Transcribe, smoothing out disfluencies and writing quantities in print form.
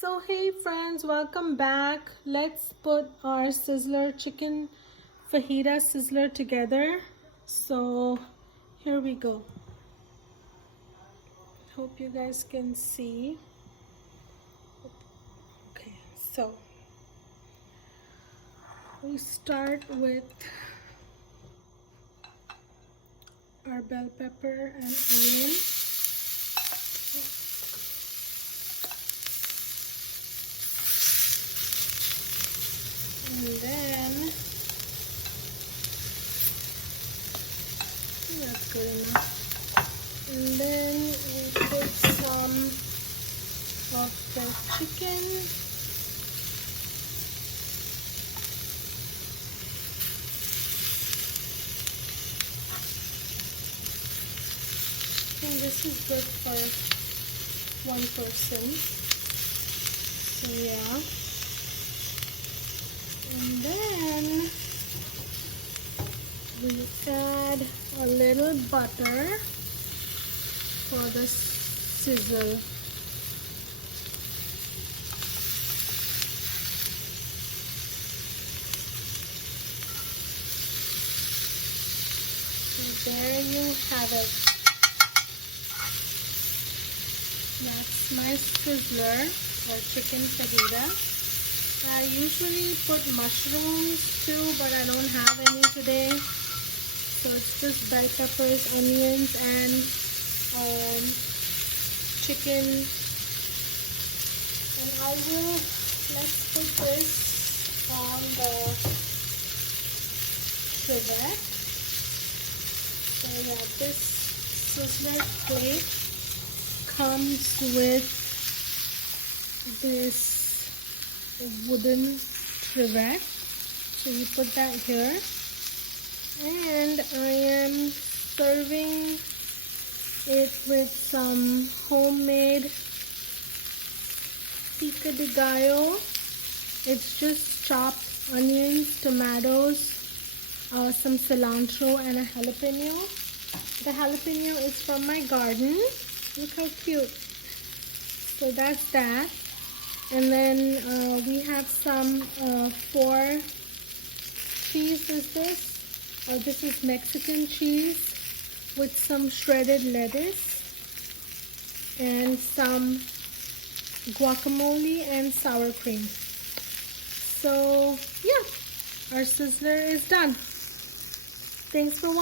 So hey friends, welcome back. Let's put our sizzler chicken fajita sizzler together. So here we go. Hope you guys can see. Okay, so we start with our bell pepper and onion. And then that's good enough. And then we put some of the chicken. I think this is good for one person. So yeah. And then we add a little butter for the sizzle. So there you have it. That's my sizzler or chicken fajita. I usually put mushrooms too, but I don't have any today. So it's just bell peppers, onions, and chicken. And let's put this on the trivet. So yeah, this sizzler plate comes with this wooden trivet, so you put that here, and I am serving it with some homemade pico de gallo. It's just chopped onions, tomatoes, some cilantro, and a jalapeno. The jalapeno is from my garden. Look how cute. So that's that. And then we have some 4 cheese is this. This is Mexican cheese with some shredded lettuce and some guacamole and sour cream. So yeah, our sizzler is done. Thanks for watching.